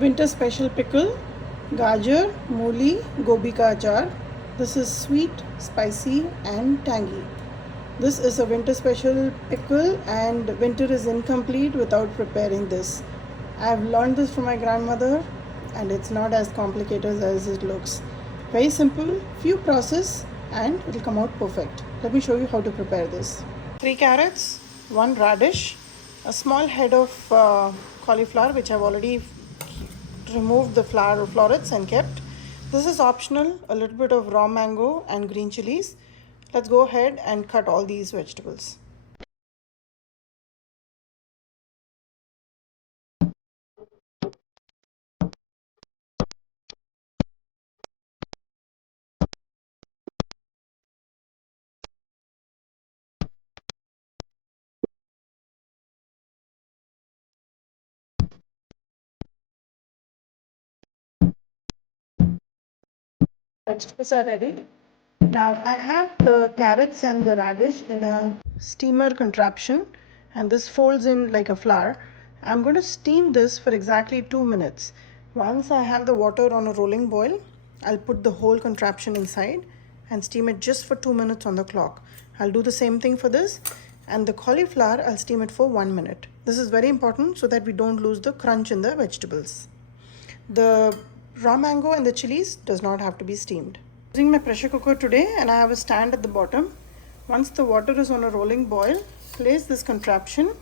Winter special pickle, Gajar, Muli, Gobi ka Achaar. This is sweet, spicy and tangy. This is a winter special pickle and winter is incomplete without preparing this. I have learned this from my grandmother and it's not as complicated as it looks. Very simple, few process and it will come out perfect. Let me show you how to prepare this. 3 carrots, 1 radish, a small head of cauliflower which I've already removed the florets and kept. This is optional, a little bit of raw mango and green chilies. Let's go ahead and cut all these vegetables. Vegetables are ready. Now I have the carrots and the radish in a steamer contraption and this folds in like a flower. I'm going to steam this for exactly 2 minutes. Once I have the water on a rolling boil, I'll put the whole contraption inside and steam it just for 2 minutes on the clock. I'll do the same thing for this, and the cauliflower I'll steam it for 1 minute. This is very important so that we don't lose the crunch in the vegetables. The raw mango and the chilies does not have to be steamed. Using my pressure cooker today, and I have a stand at the bottom. Once the water is on a rolling boil, place this contraption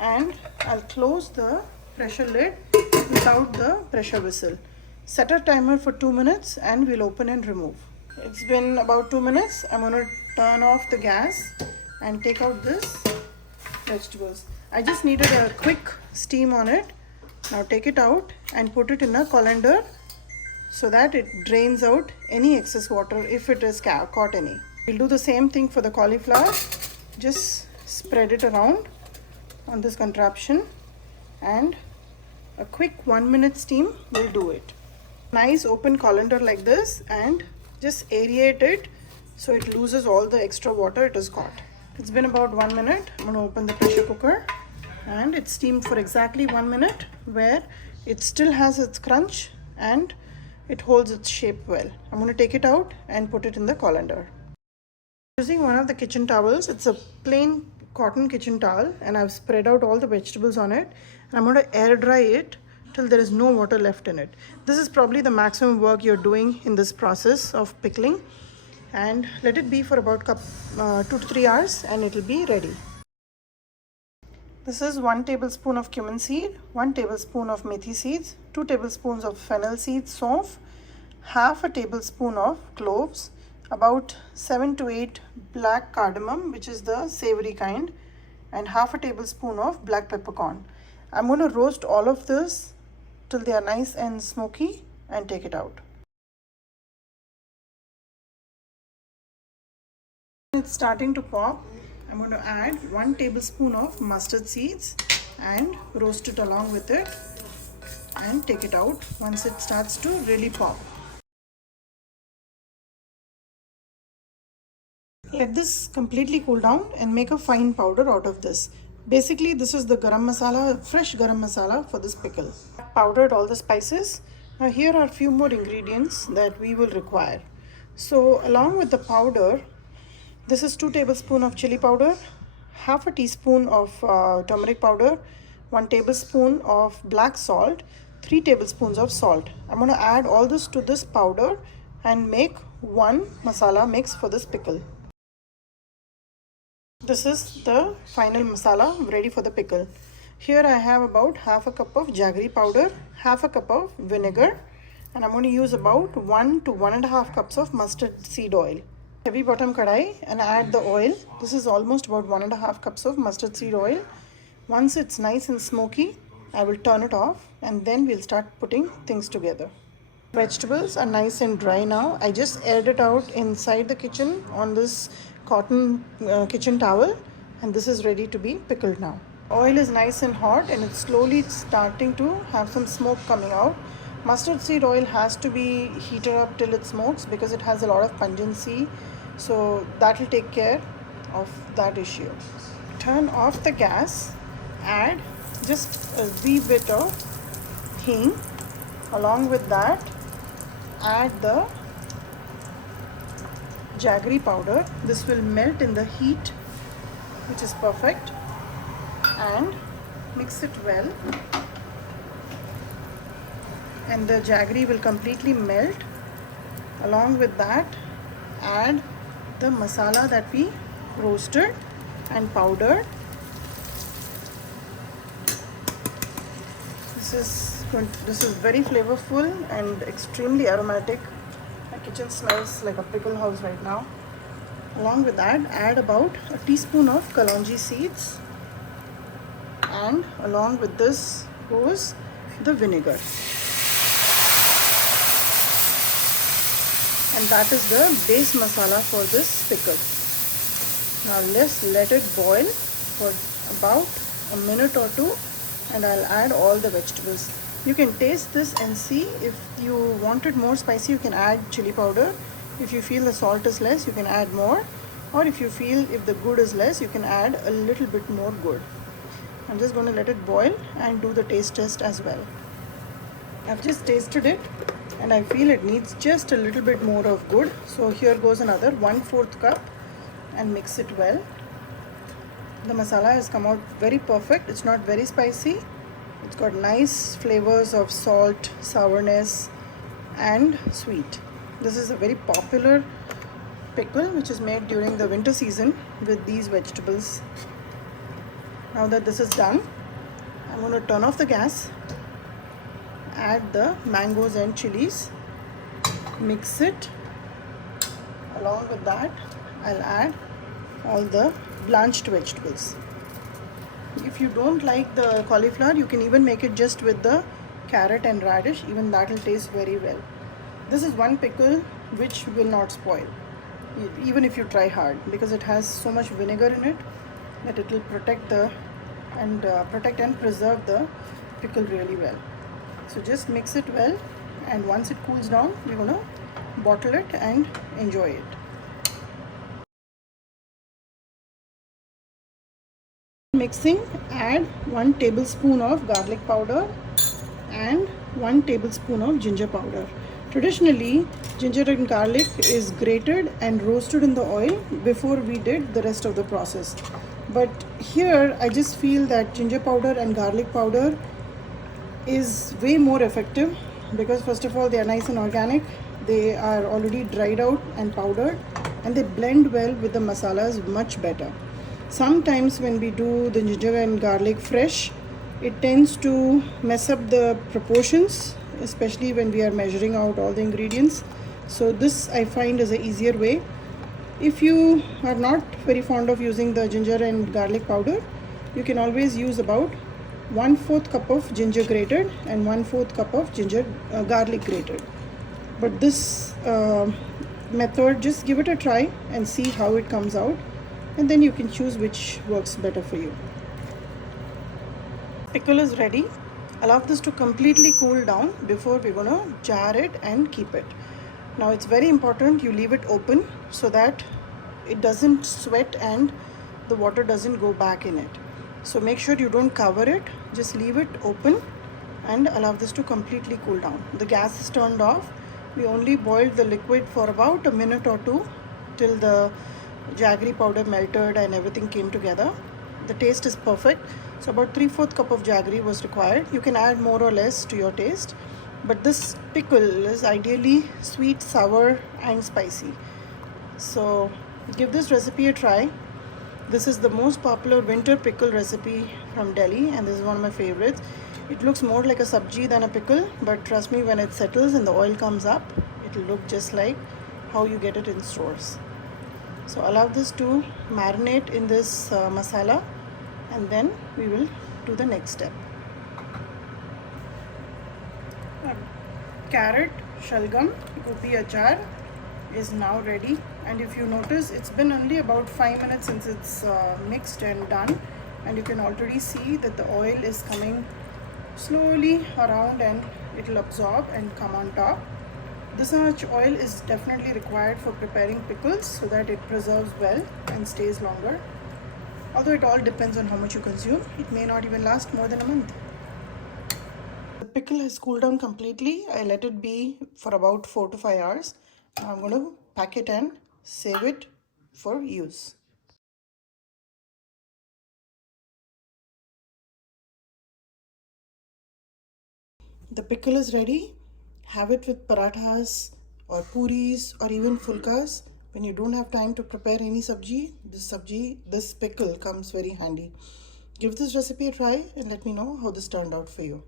and I'll close the pressure lid without the pressure vessel. Set a timer for 2 minutes and we'll open and remove. It's been about 2 minutes. I'm going to turn off the gas and take out this vegetables. I just needed a quick steam on it. Now take it out and put it in a colander so that it drains out any excess water if it is caught any. We'll do the same thing for the cauliflower. Just spread it around on this contraption and a quick 1 minute steam will do it. Nice open colander like this and just aerate it so it loses all the extra water it has caught. It's been about 1 minute. I'm going to open the pressure cooker and it's steamed for exactly 1 minute where it still has its crunch and it holds its shape well. I'm going to take it out and put it in the colander. Using one of the kitchen towels, it's a plain cotton kitchen towel and I've spread out all the vegetables on it and I'm going to air dry it till there is no water left in it. This is probably the maximum work you're doing in this process of pickling, and let it be for about 2 to 3 hours and it will be ready. This is 1 tablespoon of cumin seed, 1 tablespoon of methi seeds, 2 tablespoons of fennel seeds, saunf, half a tablespoon of cloves, about 7 to 8 black cardamom, which is the savory kind, and half a tablespoon of black peppercorn. I'm going to roast all of this till they are nice and smoky and take it out. It's starting to pop. I'm going to add 1 tablespoon of mustard seeds and roast it along with it and take it out once it starts to really pop. Let this completely cool down and make a fine powder out of this. Basically, this is the garam masala, fresh garam masala for this pickle. I've powdered all the spices. Now here are a few more ingredients that we will require. So along with the powder, this is 2 tablespoons of chili powder, half a teaspoon of turmeric powder, 1 tablespoon of black salt, 3 tablespoons of salt. I'm going to add all this to this powder and make one masala mix for this pickle. This is the final masala ready for the pickle. Here I have about half a cup of jaggery powder, half a cup of vinegar, and I'm going to use about 1 to 1.5 cups of mustard seed oil. Heavy bottom kadai and add the oil. This is almost about 1.5 cups of mustard seed oil. Once it's nice and smoky, I will turn it off and then we'll start putting things together. Vegetables are nice and dry now. I just aired it out inside the kitchen on this cotton kitchen towel and this is ready to be pickled now. Oil is nice and hot and it's slowly starting to have some smoke coming out. Mustard seed oil has to be heated up till it smokes because it has a lot of pungency, so that will take care of that issue. Turn off the gas, add just a wee bit of hing Along with that, add the jaggery powder. This will melt in the heat, which is perfect, and mix it well, and the jaggery will completely melt. Along with that, add the masala that we roasted and powdered. This is very flavorful and extremely aromatic. My kitchen smells like a pickle house right now. Along with that, add about a teaspoon of Kalongi seeds, and along with this goes the vinegar. And that is the base masala for this pickle. Now let's let it boil for about a minute or two, and I'll add all the vegetables. You can taste this and see. If you want it more spicy, you can add chili powder. If you feel the salt is less, you can add more, or if you feel if the ghee is less, you can add a little bit more ghee. I'm just going to let it boil and do the taste test as well. I've just tasted it and I feel it needs just a little bit more of ghee. So here goes another 1/4 cup, and mix it well. The masala has come out very perfect. It's not very spicy. It's got nice flavors of salt, sourness, and sweet. This is a very popular pickle which is made during the winter season with these vegetables. Now that this is done, I'm going to turn off the gas, add the mangoes and chilies, mix it. Along with that, I'll add all the blanched vegetables. If you don't like the cauliflower, you can even make it just with the carrot and radish. Even that will taste very well. This is one pickle which will not spoil, even if you try hard, because it has so much vinegar in it that it will protect and preserve the pickle really well. So just mix it well, and once it cools down, we're going to bottle it and enjoy it. Mixing, add 1 tablespoon of garlic powder and 1 tablespoon of ginger powder. Traditionally, ginger and garlic is grated and roasted in the oil before we did the rest of the process. But here I just feel that ginger powder and garlic powder is way more effective, because first of all, they are nice and organic. They are already dried out and powdered, and they blend well with the masalas much better. Sometimes when we do the ginger and garlic fresh, it tends to mess up the proportions, especially when we are measuring out all the ingredients. So this I find is an easier way. If you are not very fond of using the ginger and garlic powder, you can always use about 1/4 cup of ginger grated and 1/4 cup of garlic grated. But this method, just give it a try and see how it comes out, and then you can choose which works better for you. Pickle is ready. Allow this to completely cool down before we're going to jar it and keep it. Now it's very important you leave it open so that it doesn't sweat and the water doesn't go back in it. So make sure you don't cover it, just leave it open and allow this to completely cool down. The gas is turned off. We only boiled the liquid for about a minute or two till the jaggery powder melted and everything came together. The taste is perfect. So about 3/4 cup of jaggery was required. You can add more or less to your taste, but this pickle is ideally sweet, sour and spicy. So give this recipe a try. This is the most popular winter pickle recipe from Delhi, and this is one of my favorites. It looks more like a sabji than a pickle, but trust me, when it settles and the oil comes up, it will look just like how you get it in stores. So allow this to marinate in this masala, and then we will do the next step. Carrot, shalgam, gobi achar is now ready, and if you notice, it's been only about 5 minutes since it's mixed and done, and you can already see that the oil is coming slowly around and it will absorb and come on top. This much oil is definitely required for preparing pickles so that it preserves well and stays longer. Although it all depends on how much you consume, it may not even last more than a month. The pickle has cooled down completely. I let it be for about 4 to 5 hours. Now I'm going to pack it and save it for use. The pickle is ready. Have it with parathas or puris or even fulkas. When you don't have time to prepare any sabji, this pickle comes very handy. Give this recipe a try and let me know how this turned out for you.